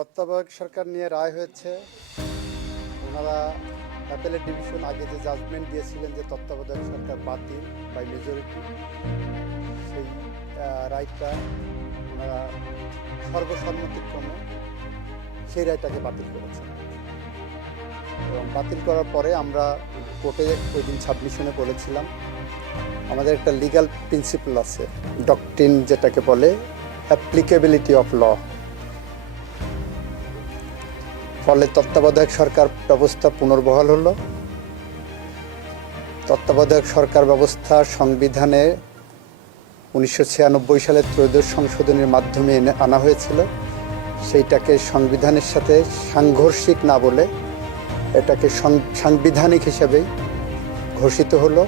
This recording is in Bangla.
তত্ত্বাবধায়ক সরকার নিয়ে রায় হয়েছে। ওনারা অ্যাপেলের ডিভিশন আগে যে জাজমেন্ট দিয়েছিলেন যে তত্ত্বাবধায়ক সরকার বাতিল বাই মেজরিটি সেই রায়টা ওনারা সর্বসম্মতিক্রমে সেই রায়টাকে বাতিল করেছেন। এবং বাতিল করার পরে আমরা কোর্টে ওই দিন সাবমিশনে বলেছিলাম, আমাদের একটা লিগ্যাল প্রিন্সিপাল আছে ডকট্রিন যেটাকে বলে অ্যাপ্লিকেবিলিটি অফ ল ফলে তত্ত্বাবধায়ক সরকার ব্যবস্থা পুনর্বহাল হলো। তত্ত্বাবধায়ক সরকার ব্যবস্থা সংবিধানে উনিশশো ছিয়ানব্বই সালে ত্রয়োদশ সংশোধনের মাধ্যমে এনে আনা হয়েছিল। সেইটাকে সংবিধানের সাথে সাংঘর্ষিক না বলে এটাকে সাংবিধানিক হিসাবেই ঘোষিত হলো।